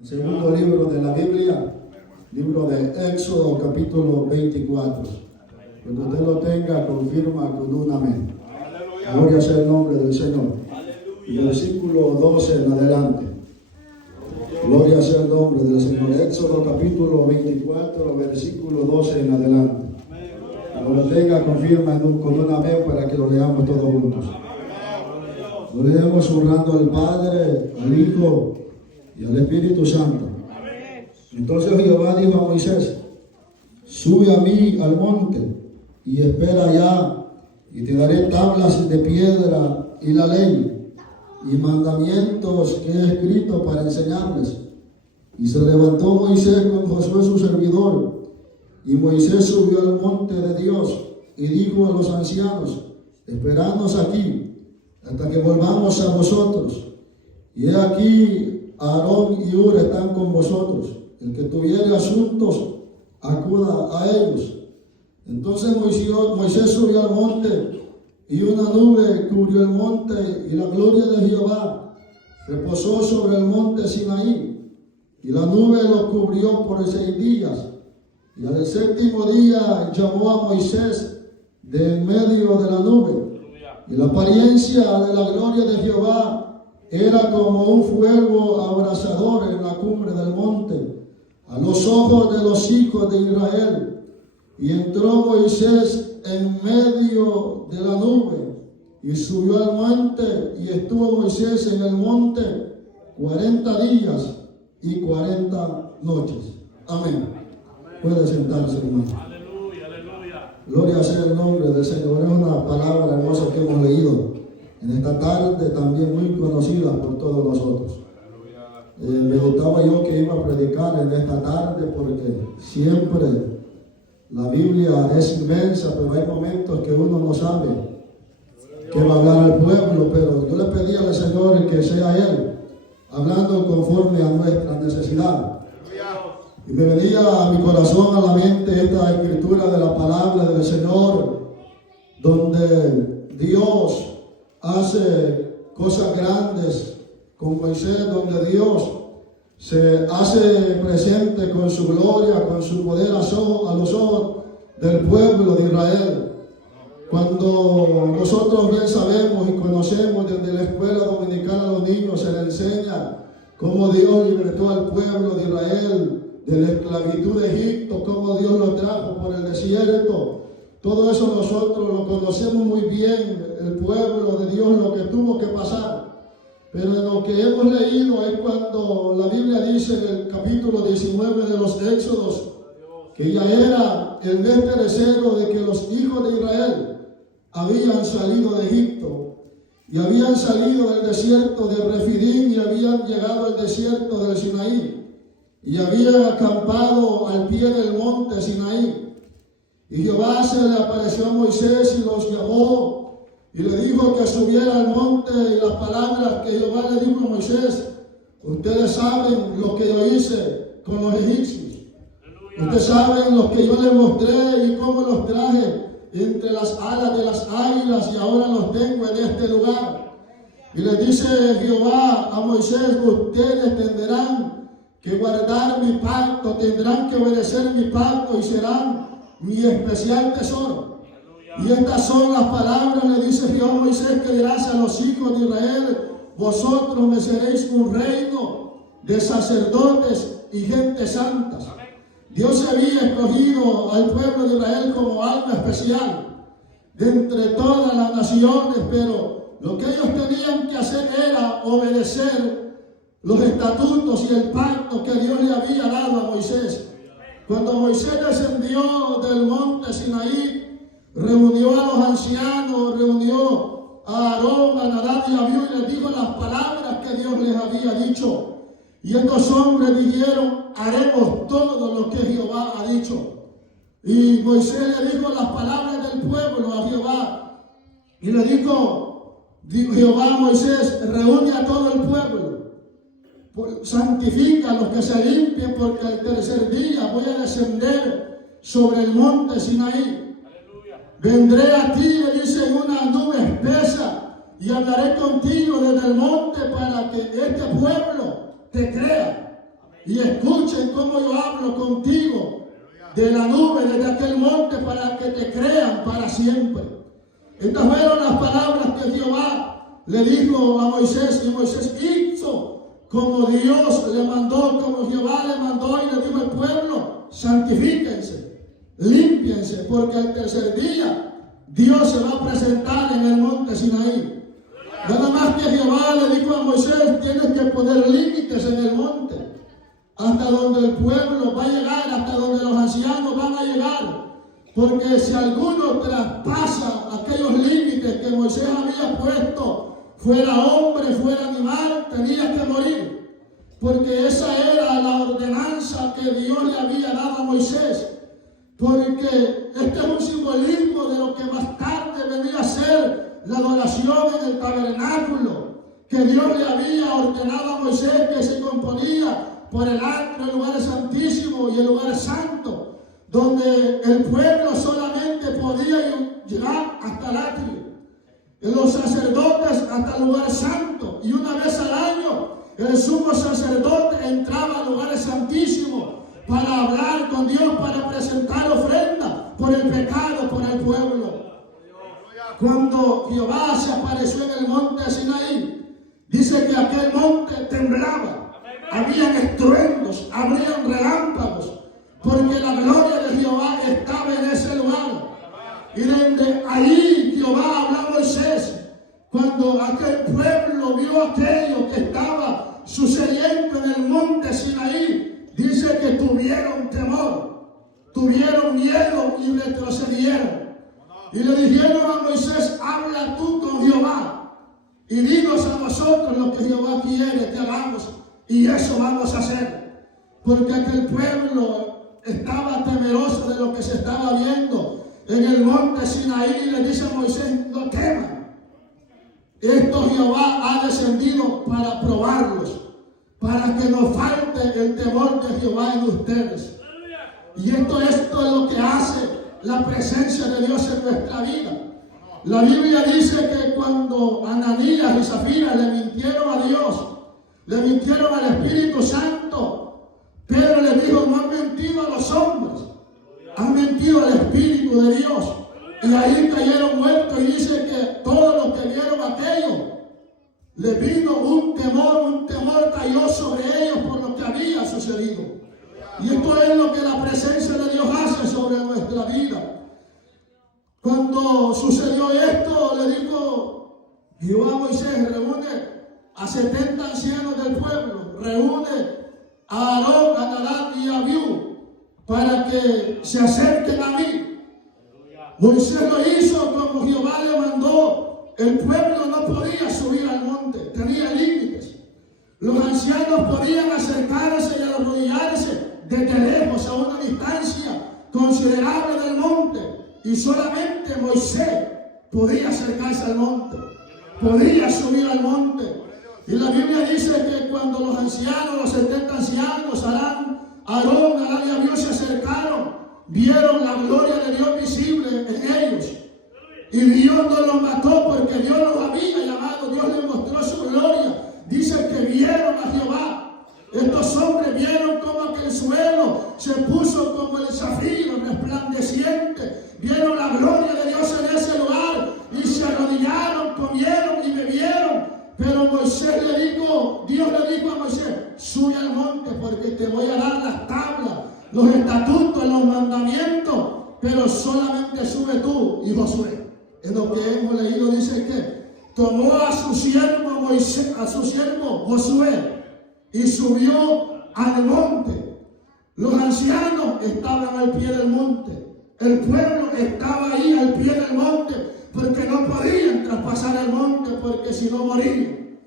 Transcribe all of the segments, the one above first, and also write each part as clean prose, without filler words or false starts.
El segundo libro de la Biblia, libro de Éxodo, capítulo 24. Cuando usted lo tenga, confirma con un amén. Gloria sea el nombre del Señor. Y versículo 12 en adelante. Gloria sea el nombre del Señor. Éxodo, capítulo 24, versículo 12 en adelante. Cuando lo tenga, confirma con un amén para que lo leamos todos juntos. Lo leemos honrando al Padre, al Hijo y al Espíritu Santo. Entonces Jehová dijo a Moisés: sube a mí al monte y espera allá, y te daré tablas de piedra y la ley y mandamientos que he escrito para enseñarles. Y se levantó Moisés con Josué su servidor, y Moisés subió al monte de Dios y dijo a los ancianos: esperadnos aquí hasta que volvamos a vosotros. Y he aquí Aarón y Hur están con vosotros. El que tuviere asuntos, acuda a ellos. Entonces Moisés subió al monte, y una nube cubrió el monte, y la gloria de Jehová reposó sobre el monte Sinaí. Y la nube lo cubrió por 6 días. Y al 7º día llamó a Moisés de en medio de la nube. Y la apariencia de la gloria de Jehová era como un fuego abrasador en la cumbre del monte, a los ojos de los hijos de Israel. Y entró Moisés en medio de la nube, y subió al monte, y estuvo Moisés en el monte 40 días y 40 noches. Amén. Puede sentarse, hermano. Gloria sea el nombre del Señor. Es una palabra hermosa que hemos leído en esta tarde, también muy conocida por todos nosotros. Meditaba yo que iba a predicar en esta tarde, porque siempre la Biblia es inmensa, pero hay momentos que uno no sabe qué va a hablar al pueblo. Pero yo le pedí al Señor que sea Él hablando conforme a nuestra necesidad. Y me venía a mi corazón, a la mente, esta escritura de la palabra del Señor, donde Dios hace cosas grandes con Moisés, donde Dios se hace presente con su gloria, con su poder a los ojos del pueblo de Israel. Cuando nosotros bien sabemos y conocemos, desde la escuela dominical a los niños se les enseña cómo Dios libertó al pueblo de Israel de la esclavitud de Egipto, cómo Dios lo trajo por el desierto. Todo eso nosotros lo conocemos muy bien, el pueblo de Dios, lo que tuvo que pasar. Pero en lo que hemos leído es cuando la Biblia dice en el capítulo 19 de los Éxodos, que ya era el mes tercero de que los hijos de Israel habían salido de Egipto, y habían salido del desierto de Refidim, y habían llegado al desierto del Sinaí, y habían acampado al pie del monte Sinaí. Y Jehová se le apareció a Moisés y los llamó, y le dijo que subiera al monte. Y las palabras que Jehová le dijo a Moisés: ustedes saben lo que yo hice con los egipcios. Ustedes saben lo que yo les mostré y cómo los traje entre las alas de las águilas, y ahora los tengo en este lugar. Y le dice Jehová a Moisés: ustedes tendrán que guardar mi pacto, tendrán que obedecer mi pacto y serán mi especial tesoro. Y estas son las palabras, le dice Jehová a Moisés, que dirás a los hijos de Israel: vosotros me seréis un reino de sacerdotes y gente santas. Dios había escogido al pueblo de Israel como algo especial de entre todas las naciones, pero lo que ellos tenían que hacer era obedecer los estatutos y el pacto que Dios le había dado a Moisés. Cuando Moisés descendió del monte Sinaí, reunió a los ancianos, reunió a Aarón, a Nadab y a Abiú, y les dijo las palabras que Dios les había dicho. Y estos hombres dijeron: haremos todo lo que Jehová ha dicho. Y Moisés le dijo las palabras del pueblo a Jehová, y le dijo Jehová a Moisés: reúne a todo el pueblo, santifica a los que se limpien, porque al tercer día voy a descender sobre el monte Sinaí. Vendré a ti, le dice, en una nube espesa, y hablaré contigo desde el monte, para que este pueblo te crea. y escuchen cómo yo hablo contigo de la nube, desde aquel monte, para que te crean para siempre. Estas fueron las palabras que Jehová le dijo a Moisés, y Moisés hizo como Dios le mandó, como Jehová le mandó, y le dijo al pueblo: santifíquense, límpiense, porque el tercer día Dios se va a presentar en el monte Sinaí. Nada más que Jehová le dijo a Moisés: tienes que poner límites en el monte, hasta donde el pueblo va a llegar, hasta donde los ancianos van a llegar. Porque si alguno traspasa aquellos límites que Moisés había puesto, fuera hombre, fuera animal, tenía que morir. Porque esa era la ordenanza que Dios le había dado a Moisés. Porque este es un simbolismo de lo que más tarde venía a ser la adoración en el tabernáculo, que Dios le había ordenado a Moisés, que se componía por el atrio, el lugar santísimo y el lugar santo, donde el pueblo solamente podía llegar hasta el atrio, y los sacerdotes hasta el lugar santo, y una vez al año el sumo sacerdote entraba al lugar santísimo para hablar con Dios, para presentar ofrenda por el pecado, por el pueblo. Cuando Jehová se apareció en el monte Sinaí, dice que aquel monte temblaba, habían estruendos, habrían relámpagos, porque la gloria de Jehová estaba en ese lugar. Y desde ahí Jehová habló a Moisés, cuando aquel pueblo vio aquello que estaba sucediendo en el monte Sinaí, dice que tuvieron temor, tuvieron miedo y retrocedieron. Y le dijeron a Moisés: habla tú con Jehová y dinos a nosotros lo que Jehová quiere que hagamos, y eso vamos a hacer. Porque aquel pueblo estaba temeroso de lo que se estaba viendo en el monte Sinaí, y le dice a Moisés: no teman, esto Jehová ha descendido para probarlos, para que no falte el temor de Jehová en ustedes. Y esto es lo que hace la presencia de Dios en nuestra vida. La Biblia dice que cuando Ananías y Zafira le mintieron a Dios, le mintieron al Espíritu Santo, Pedro les dijo: no han mentido a los hombres, han mentido al Espíritu de Dios. Y ahí cayeron muertos, y dice que todos los que vieron aquello, le vino un temor cayó sobre ellos por lo que había sucedido. Y esto es lo que la presencia de Dios hace sobre nuestra vida. Cuando sucedió esto, le dijo Jehová a Moisés: reúne a 70 ancianos del pueblo, reúne a Aarón, a Nadab y a Abiú, para que se acerquen a mí. Moisés lo hizo como Jehová le mandó. El pueblo no podía subir al monte, tenía límites. Los ancianos podían acercarse y arrodillarse desde lejos, a una distancia considerable del monte, y solamente Moisés podía acercarse al monte, podía subir al monte. Y la Biblia dice que cuando los ancianos, los 70 ancianos, Aarón, Nadab y Abiú se acercaron, vieron la gloria de Dios visible en ellos. Y Dios no los mató, porque Dios los había llamado, Dios les mostró su gloria. Dice que vieron a Jehová. Estos hombres vieron como aquel suelo se puso como el zafiro resplandeciente. Vieron la gloria de Dios en ese lugar y se arrodillaron, comieron y bebieron. Pero Moisés Dios le dijo a Moisés: sube al monte, porque te voy a dar las tablas, los estatutos, los mandamientos, pero solamente sube tú y Josué. En lo que hemos leído dice que tomó a su siervo Moisés, a su siervo Josué, y subió al monte. Los ancianos estaban al pie del monte. El pueblo estaba ahí al pie del monte, porque no podían traspasar el monte, porque si no morían.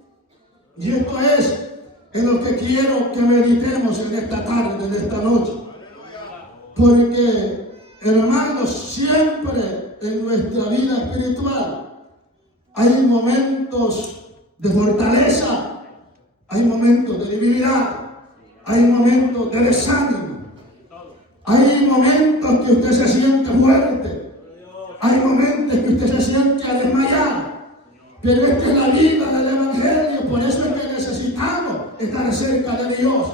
Y esto es en lo que quiero que meditemos en esta tarde, en esta noche. Porque, hermanos, siempre en nuestra vida espiritual hay momentos de fortaleza, hay momentos de debilidad, hay momentos de desánimo, hay momentos que usted se siente fuerte, hay momentos que usted se siente a desmayar. Pero esta es la vida del Evangelio, por eso es que necesitamos estar cerca de Dios.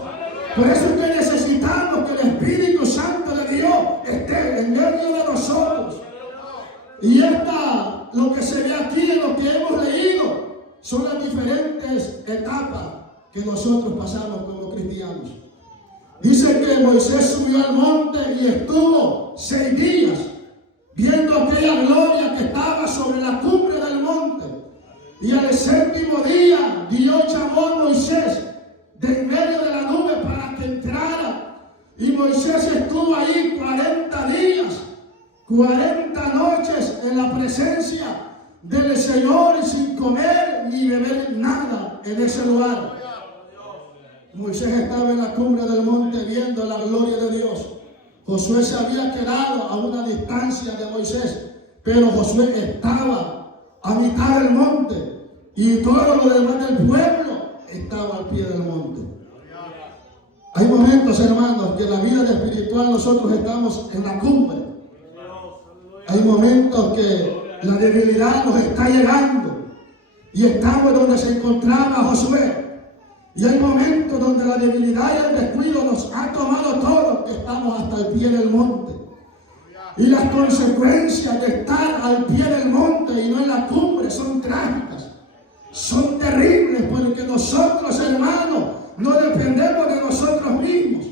Por eso es que necesitamos que el Espíritu Santo de Dios esté en medio de nosotros. Y lo que se ve aquí en lo que hemos leído son las diferentes etapas que nosotros pasamos como cristianos. Dice que Moisés subió al monte y estuvo 6 días viendo aquella gloria que estaba sobre la cumbre del monte. Y al 7º día Dios llamó a Moisés de en medio de la nube para que entrara. Y Moisés estuvo ahí 40 días, 40 noches en la presencia del Señor y sin comer ni beber nada en ese lugar. Moisés estaba en la cumbre del monte viendo la gloria de Dios. Josué se había quedado a una distancia de Moisés, pero Josué estaba a mitad del monte y todo lo demás del pueblo estaba al pie del monte. Hay momentos, hermanos, que en la vida espiritual nosotros estamos en la cumbre. Hay momentos que la debilidad nos está llegando y estamos donde se encontraba Josué. Y hay momentos donde la debilidad y el descuido nos ha tomado todo, que estamos hasta el pie del monte. Y las consecuencias de estar al pie del monte y no en la cumbre son trágicas, son terribles, porque nosotros, hermanos, no dependemos de nosotros mismos.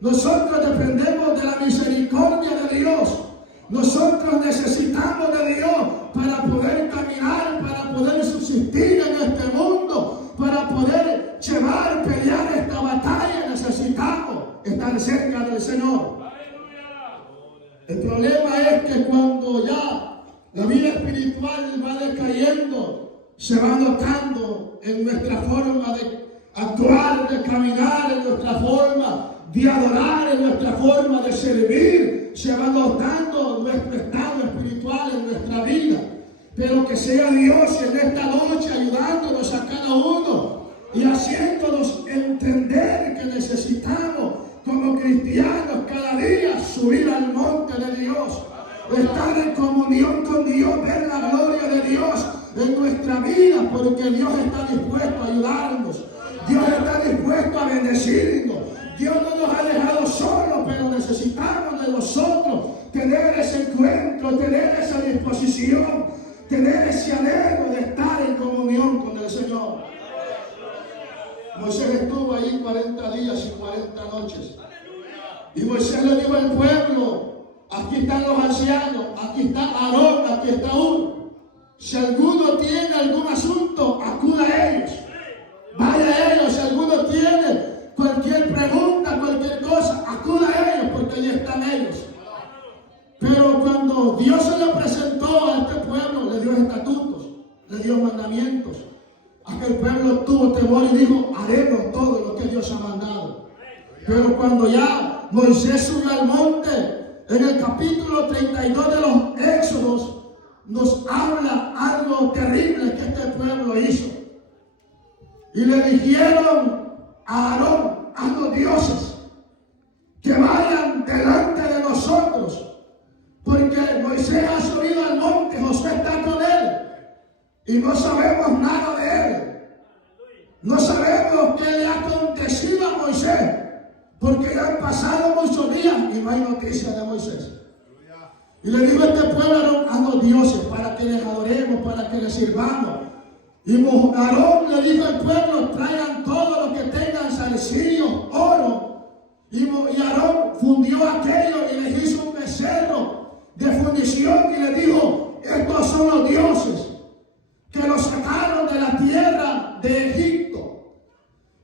Nosotros dependemos de la misericordia de Dios. Nosotros necesitamos de Dios para poder caminar, para poder subsistir en este mundo, para poder pelear esta batalla. Necesitamos estar cerca del Señor. El problema es que cuando ya la vida espiritual va decayendo, se va notando en nuestra forma de actuar, de caminar, en nuestra forma de adorar, en nuestra forma de servir, se va notando nuestro estado espiritual en nuestra vida. Pero que sea Dios en esta noche ayudándonos a cada uno y haciéndonos entender que necesitamos como cristianos cada día subir al monte de Dios, estar en comunión con Dios, ver la gloria de Dios en nuestra vida, porque Dios está dispuesto a ayudarnos, Dios está dispuesto a bendecirnos. Dios no nos ha dejado solos, pero necesitamos de nosotros tener ese encuentro, tener esa disposición, tener ese anhelo de estar en comunión con el Señor. Moisés estuvo ahí 40 días y 40 noches. Y Moisés le dijo al pueblo: aquí están los ancianos, aquí está Aarón, aquí está Hur. Si alguno tiene algún asunto, acuda a ellos. Vaya a ellos. Si alguno tiene cualquier pregunta, cualquier cosa, acuda a ellos, porque allí están ellos. Pero cuando Dios se le presentó a este pueblo, le dio estatutos, le dio mandamientos. Aquel pueblo tuvo temor y dijo: haremos todo lo que Dios ha mandado. Pero cuando ya Moisés subió al monte, en el capítulo 32 de los Éxodos, nos habla algo terrible que este pueblo hizo. Y le dijeron a Aarón, a los dioses, que vayan delante de nosotros, porque Moisés ha subido al monte, Josué está con él, y no sabemos nada de él. No sabemos qué le ha acontecido a Moisés, porque ya han pasado muchos días y no hay noticia de Moisés. Y le dijo a este pueblo a los dioses, para que les adoremos, para que les sirvamos. Y Aarón le dijo al pueblo: traigan todo lo que tengan, salsillo, oro. Y Aarón fundió aquello y les hizo un becerro de fundición y le dijo: estos son los dioses que los sacaron de la tierra de Egipto.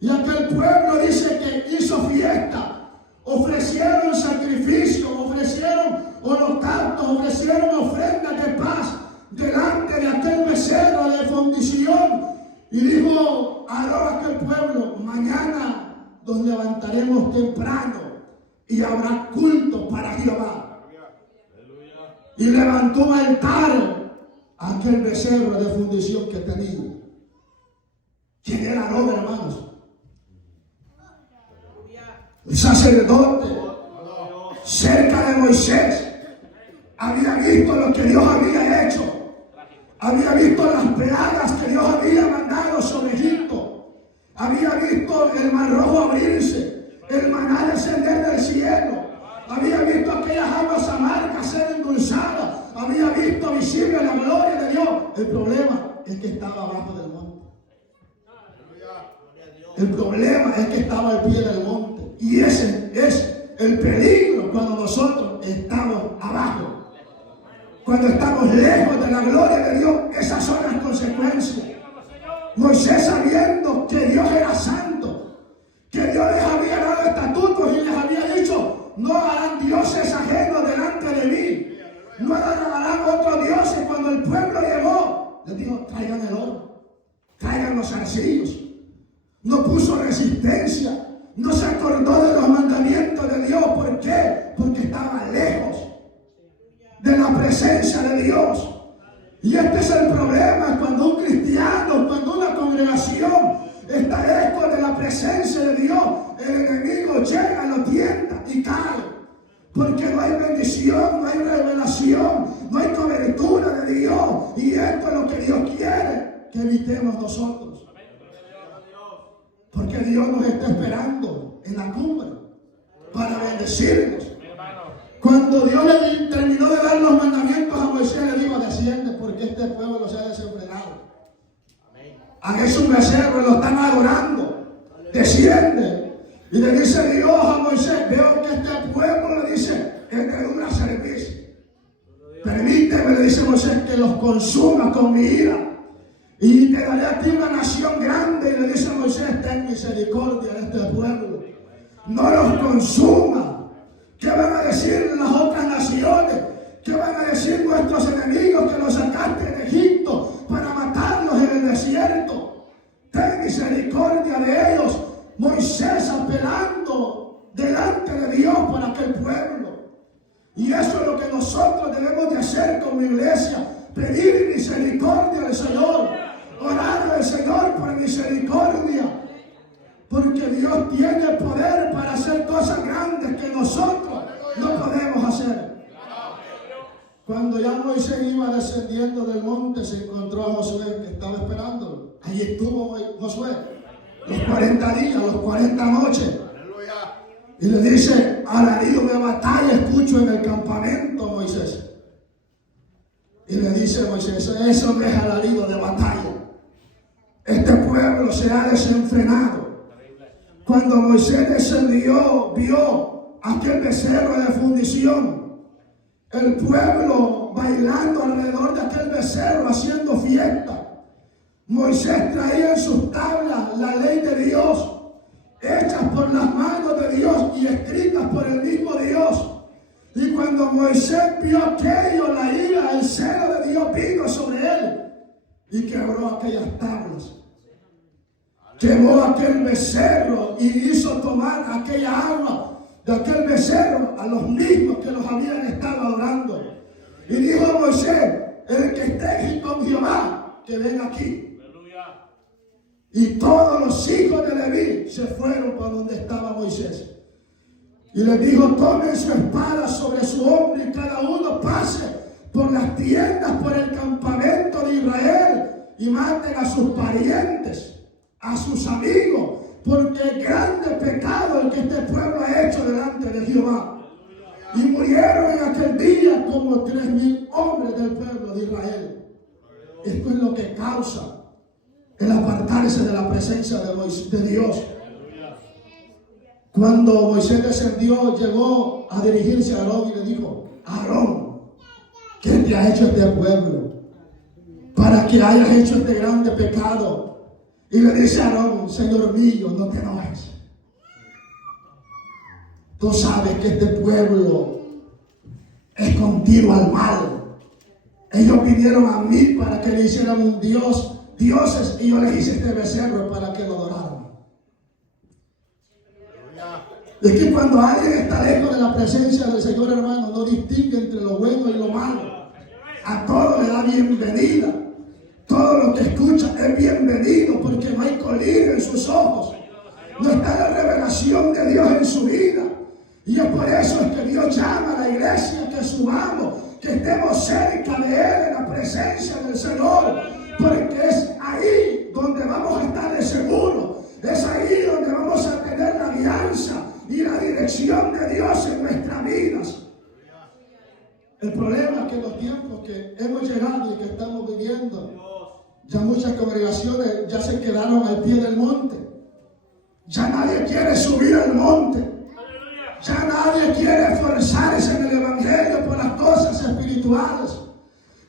Y aquel pueblo dice que hizo fiesta, ofrecieron sacrificio, ofrecieron holocaustos, ofrecieron ofrendas de paz delante de aquel becerro de fundición. Y dijo Aarón a aquel pueblo: mañana nos levantaremos temprano y habrá culto para Jehová. Y levantó un altar a aquel becerro de fundición que tenía. ¿Quién era Aarón, hermanos? El sacerdote, cerca de Moisés, había visto lo que Dios había hecho. Había visto las plagas que Dios había mandado sobre Egipto. Había visto el mar rojo abrirse, el maná descender del cielo, había visto aquellas aguas amargas ser endulzadas, había visto visible la gloria de Dios. El problema es que estaba abajo del monte. El problema es que estaba al pie del monte. Y ese es el peligro cuando nosotros estamos abajo. Cuando estamos lejos de la gloria de Dios, esas son las consecuencias. Moisés, sabiendo que Dios era santo, que Dios les había dado estatutos y les había dicho: no harán dioses ajenos delante de mí, no harán otros dioses. Cuando el pueblo llegó, les dijo: traigan el oro, traigan los arcillos. No puso resistencia, no se acordó de los mandamientos de Dios. ¿Por qué? Porque estaba lejos de la presencia de Dios. Y este es el problema cuando un cristiano, cuando una congregación está lejos de la presencia de Dios. El enemigo llega, lo tienta y cae, porque no hay bendición, no hay revelación, no hay cobertura de Dios. Y esto es lo que Dios quiere que evitemos nosotros, porque Dios nos está esperando en la cumbre para bendecirnos. Cuando Dios le terminó de dar los mandamientos a Moisés, le dijo: desciende, porque este pueblo se ha desenfrenado. Han hecho un becerro y lo están adorando. Desciende. Y le dice Dios a Moisés: veo que este pueblo, le dice, es de dura servicio. Permíteme, le dice Moisés, que los consuma con mi ira. Y te daré a ti una nación grande. Y le dice a Moisés: ten misericordia de este pueblo, no los consuma. ¿Qué van a decir las otras naciones? ¿Qué van a decir nuestros enemigos que los sacaste de Egipto para matarlos en el desierto? Ten misericordia de ellos. Moisés apelando delante de Dios por aquel pueblo. Y eso es lo que nosotros debemos de hacer como iglesia: pedir misericordia al Señor, orar al Señor por misericordia, porque Dios tiene poder para hacer cosas grandes que nosotros no podemos hacer. Cuando ya Moisés iba descendiendo del monte, se encontró a Josué, que estaba esperándolo. Allí estuvo Josué los 40 días, los 40 noches. Y le dice: alarido de batalla escucho en el campamento, Moisés. Y le dice Moisés: eso no es alarido de batalla. Este pueblo se ha desenfrenado. Cuando Moisés descendió, vio aquel becerro de fundición, el pueblo bailando alrededor de aquel becerro, haciendo fiesta. Moisés traía en sus tablas la ley de Dios, hechas por las manos de Dios y escritas por el mismo Dios. Y cuando Moisés vio aquello, la ira, el celo de Dios vino sobre él y quebró aquellas tablas. Quemó aquel becerro y hizo tomar aquella agua de aquel becerro a los mismos que los habían estado adorando. Y dijo a Moisés: el que esté con Jehová, que venga aquí. Y todos los hijos de Leví se fueron para donde estaba Moisés. Y les dijo: tomen su espada sobre su hombro y cada uno pase por las tiendas, por el campamento de Israel, y maten a sus parientes, a sus amigos, porque es grande pecado el que este pueblo ha hecho delante de Jehová. Y murieron en aquel día como 3,000 hombres del pueblo de Israel. Esto es lo que causa el apartarse de la presencia de Dios. Cuando Moisés descendió, llegó a dirigirse a Aarón y le dijo: Aarón, ¿qué te ha hecho este pueblo para que hayas hecho este grande pecado? Y le dice a Aarón: Señor mío, no te enojes. Tú sabes que este pueblo es continuo al mal. Ellos vinieron a mí para que le hicieran un dioses, y yo les hice este becerro para que lo adoraran. Es que cuando alguien está lejos de la presencia del Señor, hermano, no distingue entre lo bueno y lo malo. A todo le da bienvenida. Todo lo que escucha es bienvenido, porque no hay colirio en sus ojos. No está la revelación de Dios en su vida. Y es por eso es que Dios llama a la iglesia que subamos, que estemos cerca de Él, en la presencia del Señor, porque es ahí donde vamos a estar de seguro. Es ahí donde vamos a tener la alianza El problema es que en los tiempos que hemos llegado y que estamos viviendo, ya muchas congregaciones ya se quedaron al pie del monte. Ya nadie quiere subir al monte. Ya nadie quiere esforzarse en el evangelio por las cosas espirituales.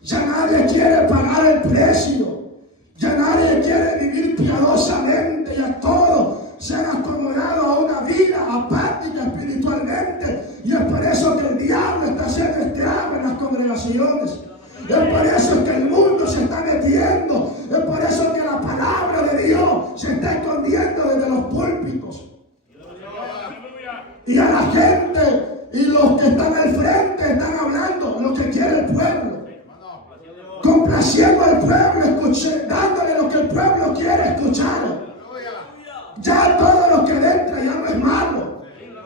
Ya nadie quiere pagar el precio. Ya nadie quiere vivir piadosamente, y a todos se han acomodado a una vida apática espiritualmente. Y es por eso que el diablo está haciendo estrago en las congregaciones. Es por eso que el mundo se está metiendo. Es por eso que la palabra de Dios se está escondiendo desde los púlpitos. Y a la gente y los que están al frente están hablando lo que quiere el pueblo, complaciendo al pueblo, dándole lo que el pueblo quiere escuchar. Ya todo lo que entra ya no es malo,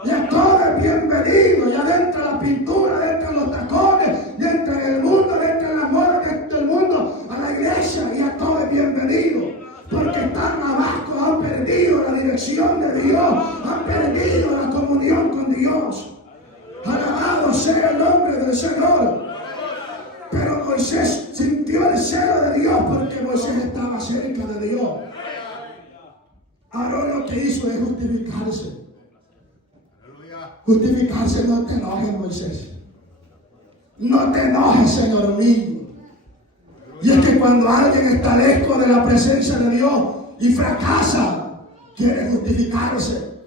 ya todo es bienvenido. Ya entra la pintura, entra los tacones, ya entra en el mundo, entra en la moda, entra el mundo a la iglesia, ya todo es bienvenido. Porque están abajo, han perdido la dirección de Dios, han perdido la comunión con Dios. Alabado sea el nombre del Señor. Pero Moisés sintió el celo de Dios porque Moisés estaba cerca de Dios. Aarón lo que hizo es justificarse. Justificarse. No te enojes, Moisés. No te enojes, Señor mío. Y es que cuando alguien está lejos de la presencia de Dios y fracasa, quiere justificarse.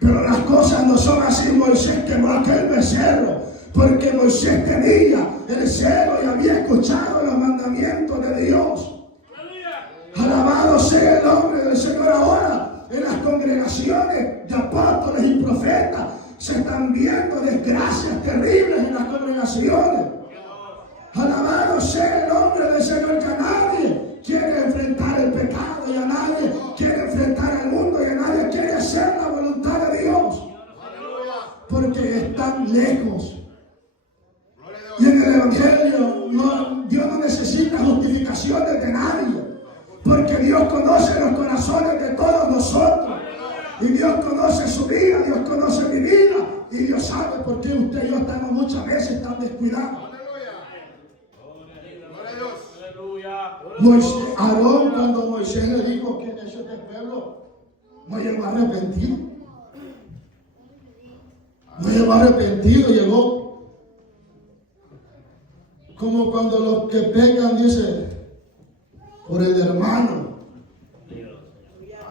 Pero las cosas no son así. Moisés quemó aquel becerro porque Moisés tenía el celo y había escuchado los mandamientos de Dios. Alabado sea el nombre del Señor. Ahora en las congregaciones de apóstoles y profetas se están viendo desgracias terribles en las congregaciones. Alabado sea el nombre del Señor, que a nadie quiere enfrentar el pecado, y a nadie quiere enfrentar al mundo, y a nadie quiere hacer la voluntad de Dios, porque están lejos. Y en el evangelio Dios no necesita justificaciones de nadie, porque Dios conoce los corazones de todos nosotros, y Dios conoce su vida, Dios conoce mi vida, y Dios sabe por qué usted y yo estamos muchas veces tan descuidados. Aarón, cuando Moisés le dijo que hecho este pueblo, no llegó arrepentido. No llegó arrepentido, llegó como cuando los que pecan dicen por el hermano.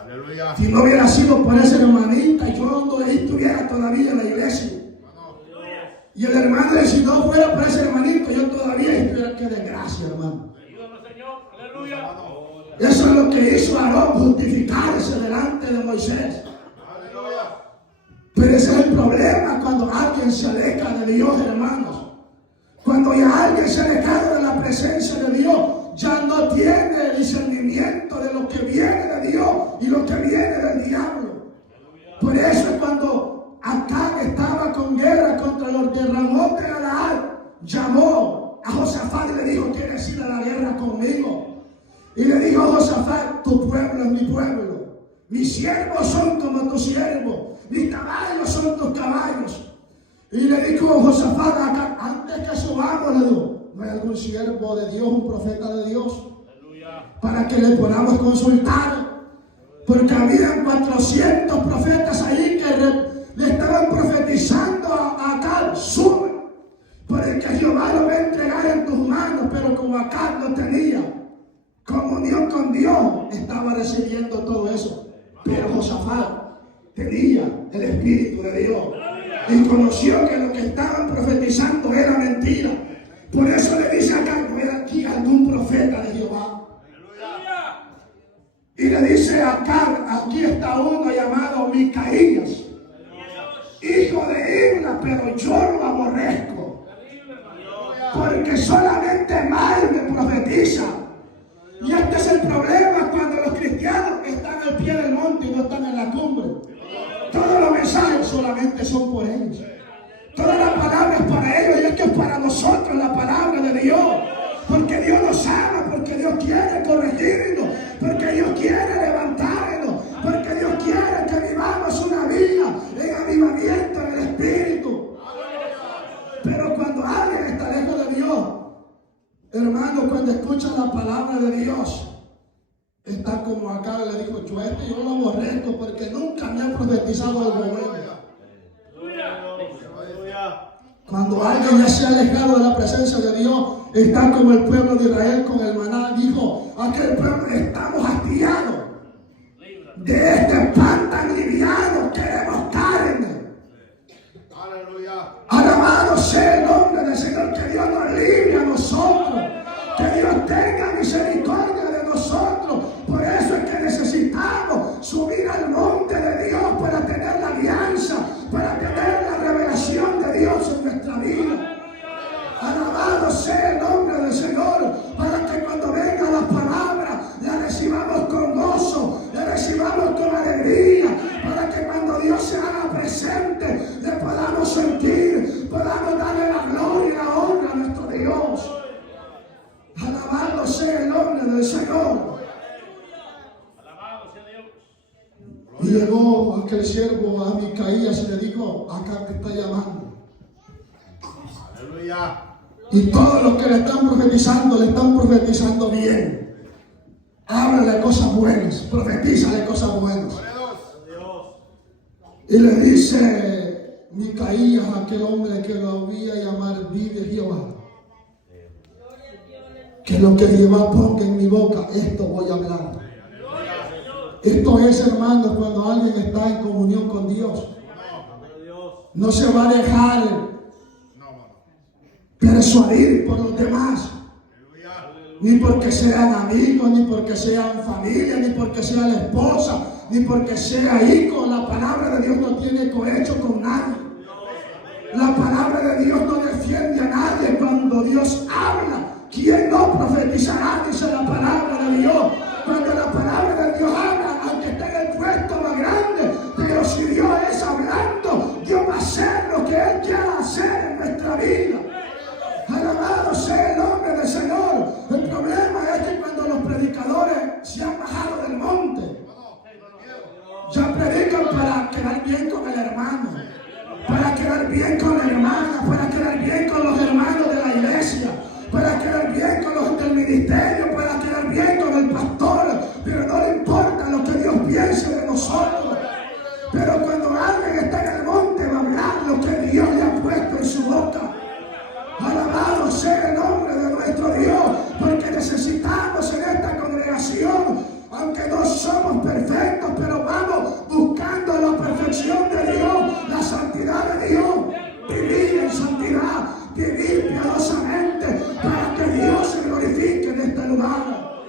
Aleluya. Si no hubiera sido por ese hermanita, yo no estuviera todavía en la iglesia. Y el hermano, si no fuera por ese hermanito, yo todavía estuviera. Qué desgracia, hermano. Eso es lo que hizo Aarón, justificarse delante de Moisés. Pero ese es el problema cuando alguien se aleja de Dios, hermanos. Cuando ya alguien se ha alejado de la presencia de Dios, ya no tiene discernimiento de lo que viene de Dios y lo que viene del diablo. Por eso es cuando Acab estaba con guerra contra los de Ramón de Galaad, llamó a Josafat y le dijo: ¿quieres ir a la guerra conmigo? Y le dijo a Josafat: tu pueblo es mi pueblo, mis siervos son como tus siervos, mis caballos son tus caballos. Y le dijo a Josafat: antes que subamos, le dijo, ¿no hay algún siervo de Dios, un profeta de Dios, para que le podamos consultar? Porque habían 400 profetas ahí que le estaban profetizando a Acab: sube, por el que Jehová lo va a entregar en tus manos. Pero como Acab no tenía comunión con Dios, estaba recibiendo todo eso. Pero Josafat tenía el Espíritu de Dios y conoció que lo que estaban profetizando era mentira. Por eso le dice acá: ¿no era aquí algún profeta de Jehová? Y le dice a Acab: aquí está uno llamado Micaías, hijo de Imla, pero yo lo aborrezco, porque solamente mal me profetiza. Y este es el problema cuando los cristianos están al pie del monte y no están en la cumbre. Todos los mensajes solamente son por ellos. Toda la palabra es para ellos, y es que es para nosotros la palabra de Dios. Porque Dios nos ama, porque Dios quiere corregirnos, porque Dios quiere levantarnos, porque Dios quiere que vivamos una vida en avivamiento en el Espíritu. Pero escucha la palabra de Dios, está como acá le dijo, yo lo aborrezco porque nunca me ha profetizado algo bueno. Cuando alguien ya se ha alejado de la presencia de Dios, está como el pueblo de Israel con el maná. Dijo, aquel pueblo, estamos hastiados de este pan tan liviano, queremos carne. Alabado sea el nombre del Señor, que Dios nos libre a nosotros, que Dios tenga misericordia de nosotros. Por eso es que necesitamos subir al monte de Dios para tener la alianza, para tener la revelación de Dios en nuestra vida. Alabado sea el nombre del Señor, para que cuando venga la palabra la recibamos con gozo, la recibamos con alegría, para que cuando Dios se haga presente le podamos sentir, podamos darle la gloria y la honra a nuestro Dios. Alabado sea el nombre del Señor. Y llegó aquel siervo a Micaías y le dijo, acá te está llamando. Aleluya. Y todos los que le están profetizando bien. Háblale cosas buenas, profetízale cosas buenas. Y le dice Micaías a aquel hombre que lo había llamar, vive Jehová, que lo que Jehová ponga en mi boca, esto voy a hablar. Esto es, hermanos, cuando alguien está en comunión con Dios, no se va a dejar persuadir por los demás, ni porque sean amigos, ni porque sean familia, ni porque sea la esposa, ni porque sea hijo. La palabra de Dios no tiene cohecho con nadie. La palabra de Dios no defiende a nadie. Cuando Dios habla, ¿quién no profetizará? Dice la palabra de Dios. Cuando la palabra de Dios habla, aunque esté en el puesto más grande, pero si Dios es hablando, Dios va a hacer lo que Él quiera hacer en nuestra vida. Alabado sea el nombre del Señor. El problema es que cuando los predicadores se han bajado del monte, ya predican para quedar bien con el hermano, para quedar bien con la hermana, para quedar bien con los hermanos de la iglesia, para quedar bien con los del ministerio, para quedar bien con el pastor, pero no le importa lo que Dios piense de nosotros. Pero cuando alguien está en el monte, va a hablar lo que Dios le ha puesto en su boca. Alabado sea el nombre de nuestro Dios, porque necesitamos en esta congregación, aunque no somos perfectos, pero vamos buscando la perfección de Dios, la santidad de Dios, vivir en santidad, vivir piadosamente, para que Dios se glorifique en este lugar.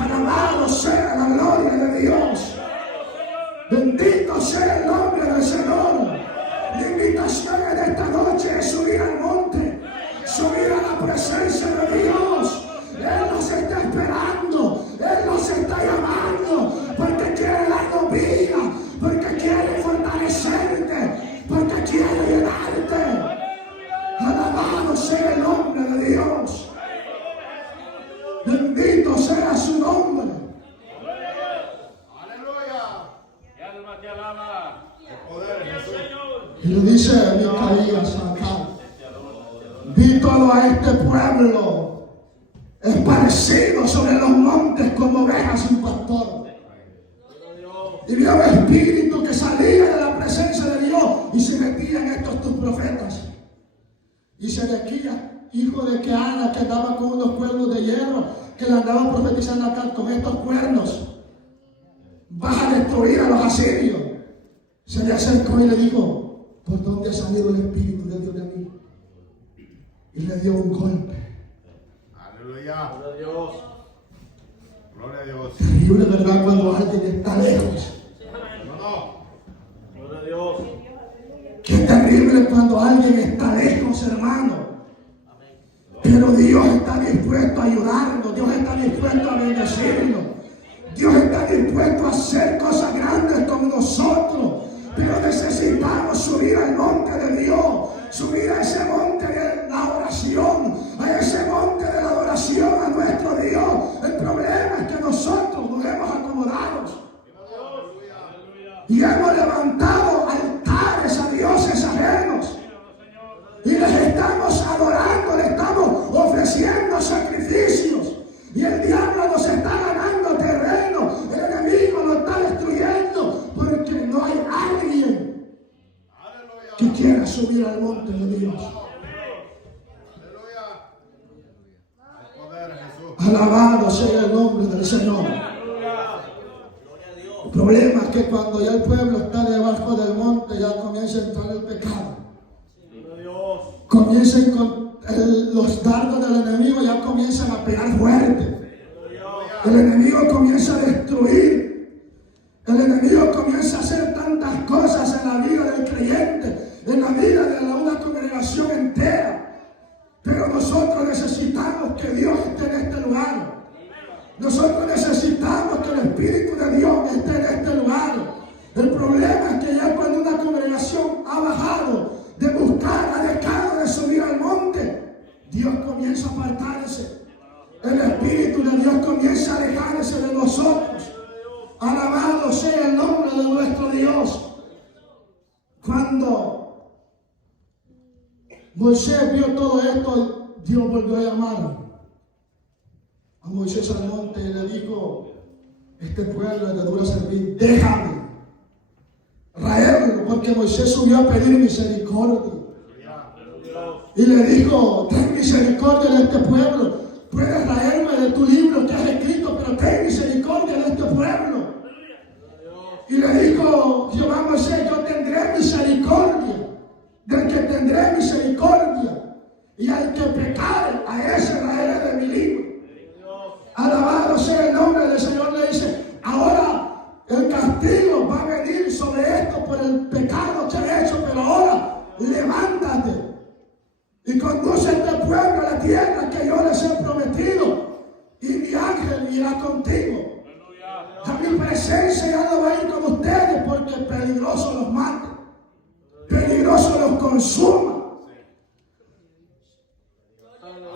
Alabado sea la gloria de Dios. Bendito sea el nombre del Señor. La invitación en esta noche es subir al monte, subir a la presencia de Dios. Él nos está esperando, Él nos está llamando, porque quiere darnos vida, porque quiere fortalecerte, porque quiere llenarte. Alabado sea el nombre de Dios. Bendito sea su nombre. Aleluya. Mi alma te alaba. El poder de Jesús. Y le dice Micaías acá, vi todo a este pueblo esparcido sobre los montes como ovejas sin pastor. Y vio el espíritu que salía de la presencia de Dios y se metía en estos tus profetas. Y Sedequías, hijo de Keana, que andaba con unos cuernos de hierro, que le andaba profetizando acá con estos cuernos, vas a destruir a los asirios. Se le acercó y le dijo, ¿por dónde ha salido el Espíritu de Dios de mí? Y le dio un golpe. Aleluya. Gloria a Dios. Gloria a Dios. Terrible, ¿verdad? Cuando alguien está lejos. Gloria a Dios. Qué terrible cuando alguien está lejos, hermano. Pero Dios está dispuesto a ayudarnos. Dios está dispuesto a bendecirnos. Dios está dispuesto a hacer cosas grandes con nosotros. Pero necesitamos subir al monte de Dios, subir a ese monte de la oración, a ese monte de la adoración a nuestro Dios. El problema es que nosotros nos hemos acomodado y hemos levantado altares a dioses ajenos y les estamos adorando, les estamos ofreciendo sacrificios subir al monte de Dios. Alabado sea el nombre del Señor. El problema es que cuando ya el pueblo está debajo del monte, ya comienza a entrar el pecado. Comienzan con los dardos del enemigo, ya comienzan a pegar fuerte. El enemigo comienza a destruir. El enemigo comienza a hacer tantas cosas en la vida del creyente, en la vida de una congregación entera. Pero nosotros necesitamos que Dios esté en este lugar. Nosotros necesitamos que el Espíritu de Dios esté en este lugar. El problema es que ya cuando una congregación ha bajado de buscar, ha dejado de subir al monte, Dios comienza a apartarse. El Espíritu de Dios comienza a alejarse de nosotros. Alabado sea el nombre de nuestro Dios. Cuando Moisés vio todo esto, Dios volvió a llamar a Moisés al monte y le dijo: este pueblo es de dura servir, déjame raerlo, porque Moisés subió a pedir misericordia. Y le dijo: ten misericordia de este pueblo, puedes raerme de tu libro que has escrito, pero ten misericordia de este pueblo. Y le dijo Jehová a Moisés: yo tendré misericordia del que tendré misericordia, y al que pecare, a ese raeré de mi libro. Alabado sea el nombre del Señor. Le dice: ahora el castigo va a venir sobre esto por el pecado que he hecho, pero ahora levántate y conduce a este pueblo a la tierra que yo les he prometido, y mi ángel irá contigo. A mi presencia ya no va a ir con ustedes, porque peligroso los mate, peligroso los consuma.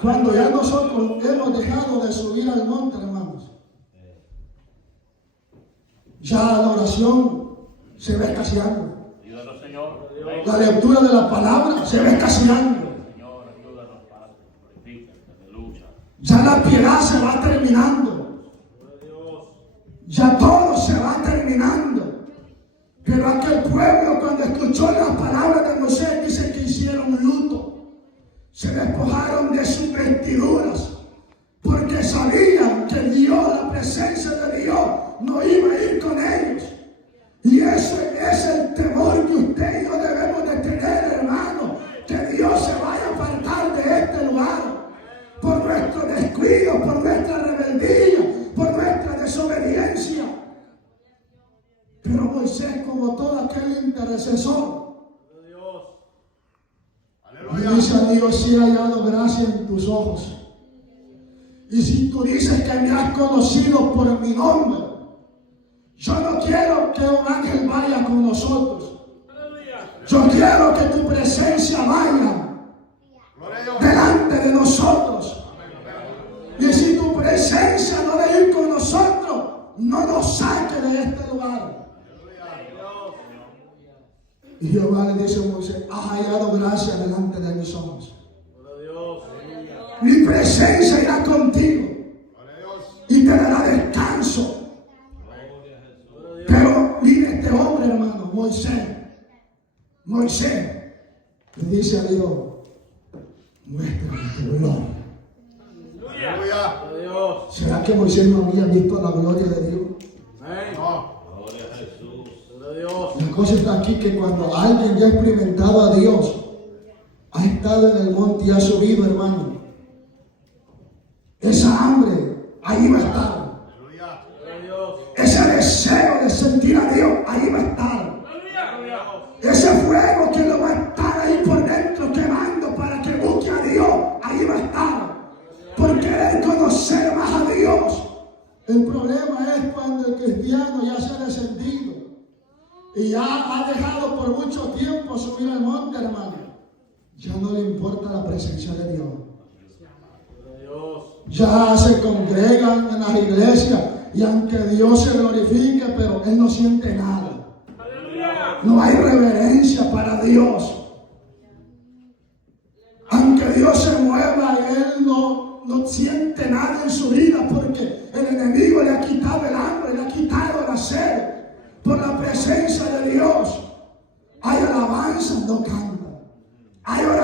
Cuando ya nosotros hemos dejado de subir al monte, hermanos, ya la oración se va escaseando. La lectura de la palabra se va escaseando. Ya la piedad se va terminando. Ya todo se va terminando. Pero aquel pueblo, cuando escuchó las palabras de Moisés, dice que hicieron luto. Se despojaron de sus vestiduras, porque sabían que Dios, la presencia de Dios, no iba a ir con ellos. Y ese es el temor que usted y yo debemos de tener, hermano, que Dios se vaya a apartar de este lugar por nuestro descuido, por nuestra rebeldía, por nuestra desobediencia. Pero Moisés, como todo aquel intercesor, le dice a Dios: si he hallado gracia en tus ojos, y si tú dices que me has conocido por mi nombre, yo no quiero que un ángel vaya con nosotros. Yo quiero que tu presencia vaya delante de nosotros. Y si tu presencia no debe ir con nosotros, no nos saque de este lugar. Y Jehová le dice a Moisés: has hallado gracia delante de mis ojos. Mi presencia irá contigo y te dará descanso. Pero mire este hombre, hermano, Moisés le dice a Dios: muéstrame tu gloria. ¿Será que Moisés no había visto la gloria de Dios? La cosa está aquí, que cuando alguien ya ha experimentado a Dios, ha estado en el monte y ha subido, hermano, esa hambre ahí va a estar. Ese deseo de sentir a Dios ahí va a estar. Ese fuego que lo va a estar ahí por dentro quemando para que busque a Dios, ahí va a estar. Por querer conocer más a Dios. El problema es cuando el cristiano ya se ha descendido y ya ha dejado por mucho tiempo subir al monte, hermano. Ya no le importa la presencia de Dios. Ya se congregan en las iglesias y aunque Dios se glorifique, pero él no siente nada. No hay reverencia para Dios. Aunque Dios se mueva, él no siente nada en su vida, porque el enemigo le ha quitado el hambre, le ha quitado la sed por la presencia de Dios. Hay alabanza, no canta.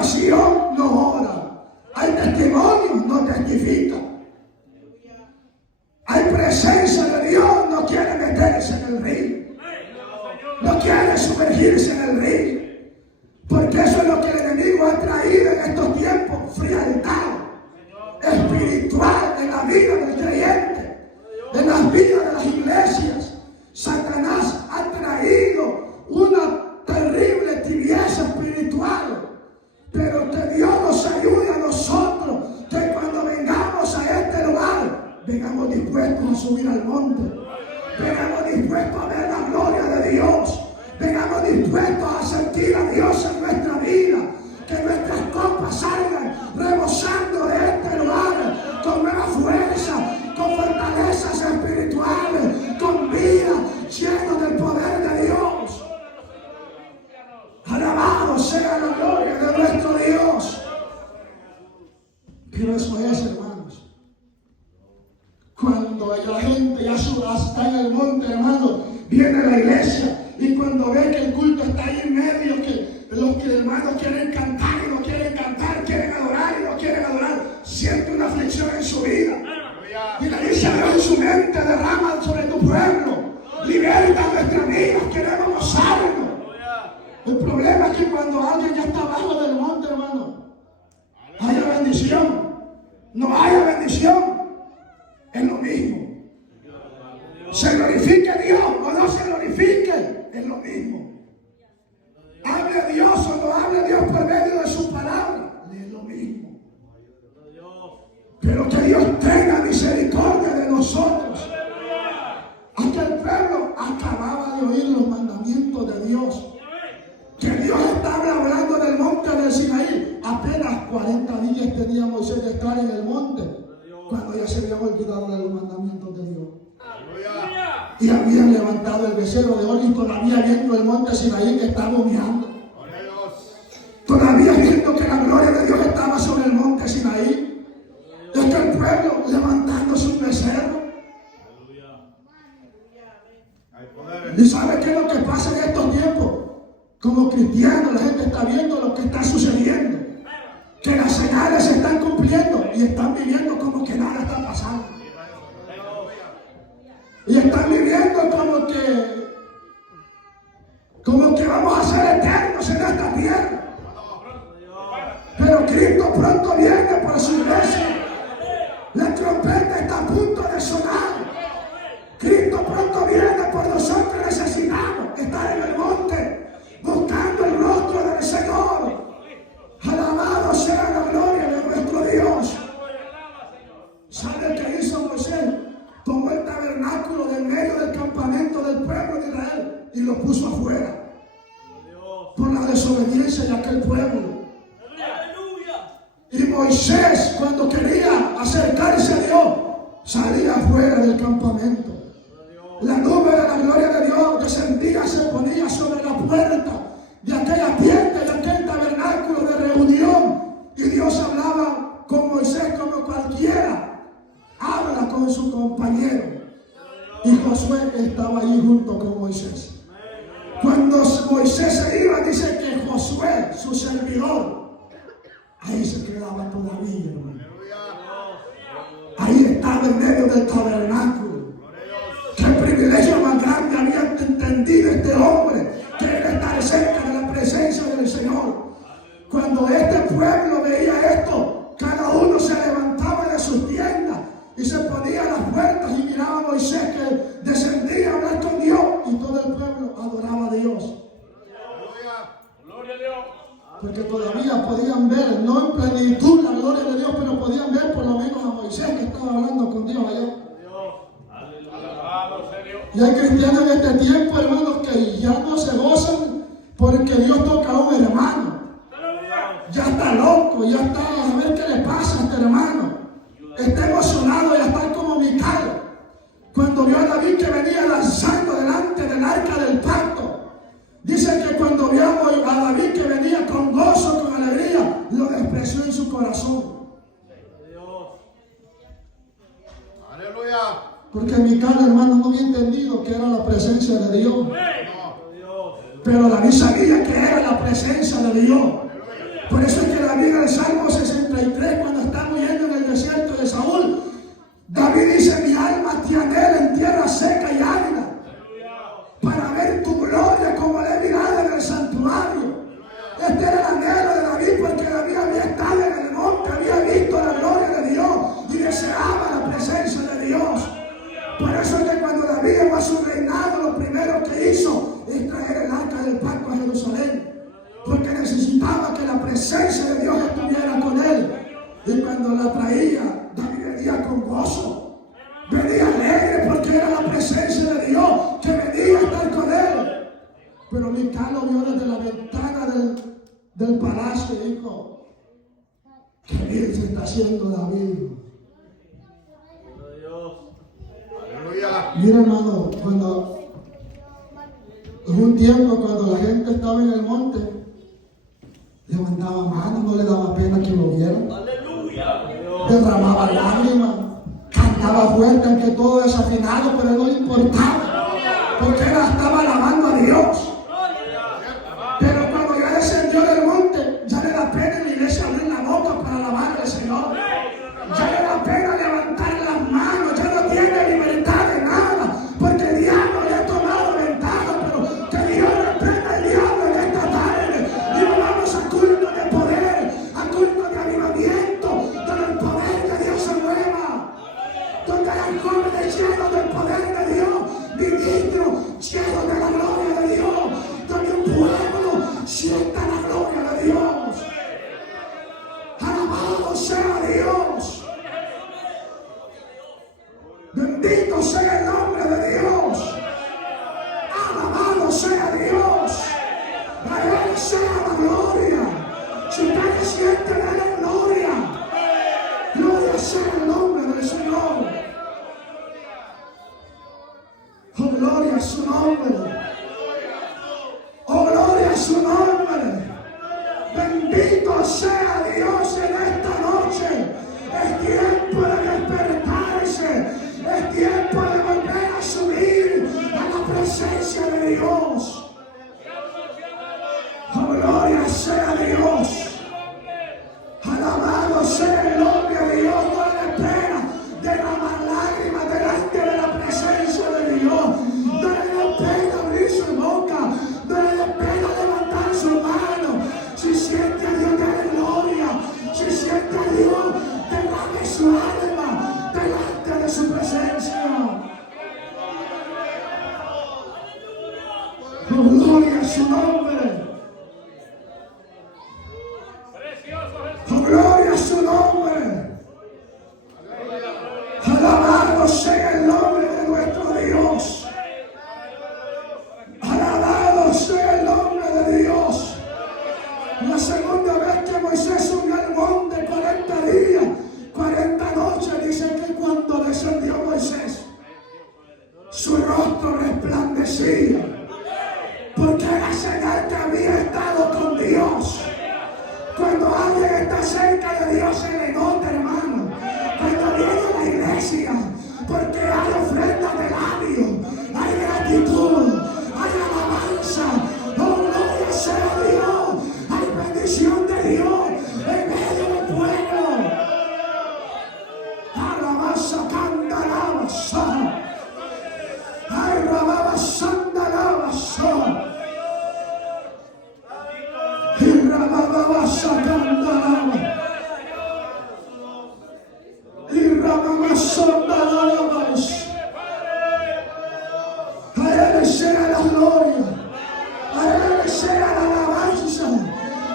oración no ora. Hay testimonio, no testifica. Hay presencia de Dios, no quiere meterse en el río. No quiere sumergirse en el río. Porque eso es lo que el enemigo ha traído en estos tiempos, frialdad espiritual en la vida del creyente, en las vidas de las iglesias. Satanás ha traído una terrible tibieza espiritual, pero que Dios nos ayude a nosotros, que cuando vengamos a este lugar, vengamos dispuestos a subir al monte, vengamos dispuestos a ver la gloria de Dios, vengamos dispuestos a sentir a Dios en nuestra vida, que nuestras copas salgan rebosando de este lugar con nueva fuerza, con fortalezas espirituales, con vida, llenos del poder de Dios. Alabado sea la gloria de nuestro Dios. Pero eso es, hermanos, cuando la gente ya está en el monte, hermanos, viene la iglesia y cuando ve que el culto está ahí en medio, que los que hermanos quieren cantar y no quieren cantar, quieren adorar y no quieren adorar, siente una aflicción en su vida. Y la dice a Dios en su mente, derrama sobre tu pueblo, liberta a nuestras vidas, queremos gozarnos. El problema es que cuando alguien ya está abajo del monte, hermano, haya bendición, no haya bendición, es lo mismo. Se glorifique Dios o no se glorifique, es lo mismo. Hable Dios o no hable Dios por medio de su palabra, es lo mismo. Pero que Dios tenga misericordia de nosotros. Aquel pueblo acababa de oír los mandamientos de Dios. Que Dios estaba hablando del monte del Sinaí. Apenas 40 días tenía Moisés de estar en el monte, cuando ya se habían olvidado de los mandamientos de Dios. Y habían levantado el becerro de oro y todavía viendo el monte Sinaí que estaba humeando. Todavía viendo que la gloria de Dios estaba sobre el monte Sinaí. Es que el pueblo levantando su becerro. ¿Y sabe qué es lo que pasa en estos tiempos? Como cristianos, la gente está viendo lo que está sucediendo. Que las señales se están cumpliendo y están viviendo como que nada está pasando. Y están viviendo como que vamos a ser eternos en esta tierra. Pero Cristo pronto viene por su iglesia. La trompeta está a punto de sonar. Cristo pronto viene por nosotros. Necesitamos estar en el monte buscando el rostro del Señor. Alabado sea la gloria de nuestro Dios. ¿Sabe qué hizo Moisés? Tomó el tabernáculo del medio del campamento del pueblo de Israel y lo puso afuera por la desobediencia de aquel pueblo. Y Moisés, cuando quería acercarse a Dios, salía afuera del campamento. La nube de la gloria de Dios descendía, se ponía sobre la puerta de aquella tienda, de aquel tabernáculo de reunión, y Dios hablaba con Moisés como cualquiera habla con su compañero. Y Josué estaba ahí junto con Moisés. Cuando Moisés se iba, dice que Josué, su servidor, ahí se quedaba todavía, hermano. Ahí estaba en medio del tabernáculo. Qué privilegio más grande había entendido este hombre, que era estar cerca de la presencia del Señor. Cuando este pueblo veía esto, cada uno se levantaba de sus tiendas y se ponía a las puertas y miraba a Moisés que descendía a hablar con Dios, y todo el pueblo adoraba a Dios. Gloria a Dios. Porque todavía podían ver, no en plenitud la gloria de Dios, pero podían ver por lo menos a Moisés que estaba hablando con Dios allá. Y hay cristianos en este tiempo, hermanos, que ya no se gozan porque Dios toca a un hermano. Ya está loco, ya está, a ver qué le pasa a este hermano. Está emocionado, ya está como Mical. Cuando vio a David que venía lanzando delante del arca del pacto, dice que cuando vio a David que venía con gozo, con alegría, lo despreció en su corazón. Aleluya. Porque Mical, hermano, no había entendido que era la presencia de Dios. Pero David sabía que era la presencia de Dios. Por eso es que David en el Salmo 63, cuando está huyendo en el desierto de Saúl, David dice: mi alma te anhela en tierra seca y árida, para ver tu gloria como la he mirado en el santuario. Este era el anhelo de David, porque David había estado en el monte, había visto la gloria de Dios y deseaba la presencia de Dios. Por eso es que cuando David llegó a su reinado, lo primero que hizo es traer el arca del pacto a Jerusalén, porque necesitaba que la presencia de Dios estuviera con él. Y cuando la traía, David venía con gozo, venía alegre, porque era la presencia de Dios que venía a estar con él. Pero Mical lo vio desde la ventana del palacio y dijo: qué bien se está haciendo David. Mira, hermano, cuando hubo un tiempo cuando la gente estaba en el monte, levantaba manos, no le daba pena que lo vieran. Derramaba lágrimas, cantaba fuerte, aunque todo desafinado, pero no le importaba, porque él estaba alabando a Dios. Pero cuando ya descendió del monte, ya le da pena en la iglesia abrir la boca para alabar al Señor. Ya le da pena levantar las manos, ya no tiene libertad de nada, porque el diablo le ha tomado ventaja. Pero que Dios reprenda el diablo en esta tarde. Y nos vamos a culto de poder, a culto de avivamiento, donde el poder de Dios se mueva, donde hay jóvenes llenos del poder de Dios, ministros llenos de la gloria de Dios, donde un pueblo sienta la gloria de Dios. Alabado sea Dios. Bendito sea el nombre de Dios. Alabado sea Dios. A Él sea la gloria. Si ustedes sienten la gloria, gloria sea el nombre del Señor. Oh, gloria a su nombre. Oh, gloria a su nombre. Bendito sea Dios en esta noche. Es tiempo de despertarse. Es tiempo de volver a subir a la presencia de Dios. Oh, gloria sea Dios. Alabado sea el nombre de Dios. No le pena derramar lágrimas delante de la presencia de Dios. No le dé pena abrir su boca. No le dé pena levantar su mano. Si siente a Dios, de gloria. Si siente a Dios, derrame su alma delante de su presencia. Oh, gloria a su nombre. Oh, gloria a su nombre. Alabado sea el nombre de nuestro Dios. Alabado sea el nombre de Dios. La segunda vez que Moisés subió al monte, 40 días, 40 noches, dice que cuando descendió Moisés, su rostro resplandecía, porque era señal que había estado con Dios. Cuando alguien está cerca de Dios, se le nota, hermano. Cuando viene a la iglesia, porque hay ofrenda de labios, hay gratitud, hay alabanza. Oh, gloria sea Dios. Hay bendición de Dios en medio del pueblo. Alabanza, canta, alabanza. Ay, alabanza, alabanza. Y alabanza, canta, alabanza. Y alabanza, alabanza. A Él sea la gloria. A Él sea la alabanza.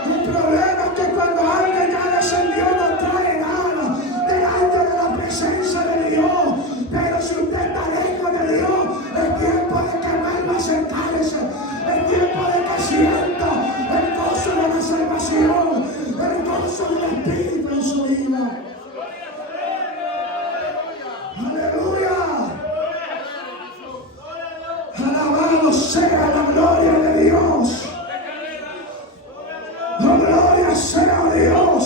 El problema es que cuando alguien ya descendió no trae nada delante de la presencia de Dios. Pero si usted está lejos de Dios, es tiempo de que vuelva a acercarse. Es tiempo de que sienta el gozo de la salvación, el gozo del Espíritu en su vida. Aleluya. Alabado sea la gloria de Dios. La gloria sea a Dios.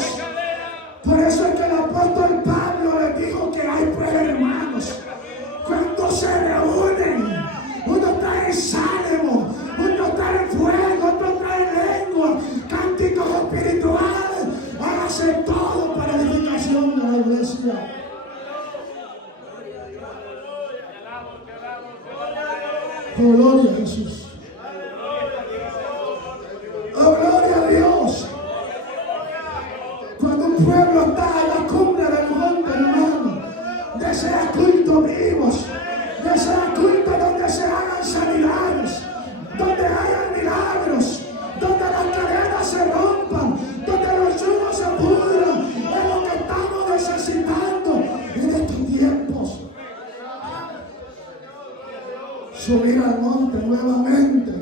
Por eso es que el apóstol Pablo le dijo que hay pruebas, hermanos. Cuando se reúnen, uno está en Salmo, uno está en fuego, otro está en lengua, cánticos espirituales. Oh, gloria a Jesús. Oh, gloria a Dios. Cuando un pueblo está en la cumbre del monte, hermano, desea cultos vivos, desea cultos donde se hagan sanidades, donde hayan milagros, donde las cadenas se rompan, donde los yugos se pudran. Es lo que estamos necesitando en estos tiempos. Subir al monte nuevamente,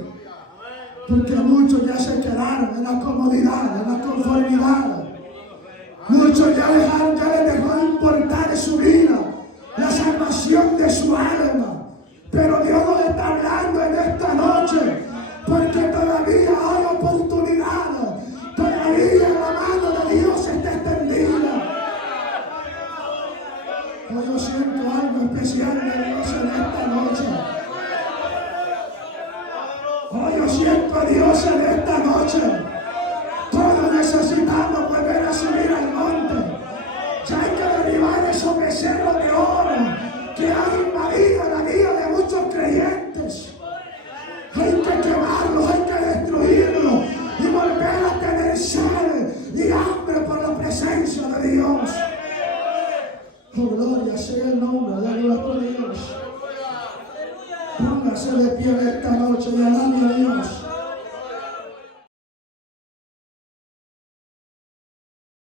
porque muchos ya se quedaron en la comodidad, en la conformidad. Muchos ya les dejó de importar su vida, la salvación de su alma. Pero Dios nos está hablando en esta noche, porque todavía hay oportunidad, todavía la mano de Dios está extendida. Oh, yo siento algo especial de Dios en esta noche. Oh, yo siento a Dios en esta noche. Todos necesitamos volver a subir al monte. Ya hay que derribar esos becerros de oro que han invadido la vida de muchos creyentes. Hay que quemarlos, hay que destruirlos y volver a tener sed y hambre por la presencia de Dios. Oh, gloria sea el nombre de nuestro Dios. Póngase de pie esta noche y alabe a Dios.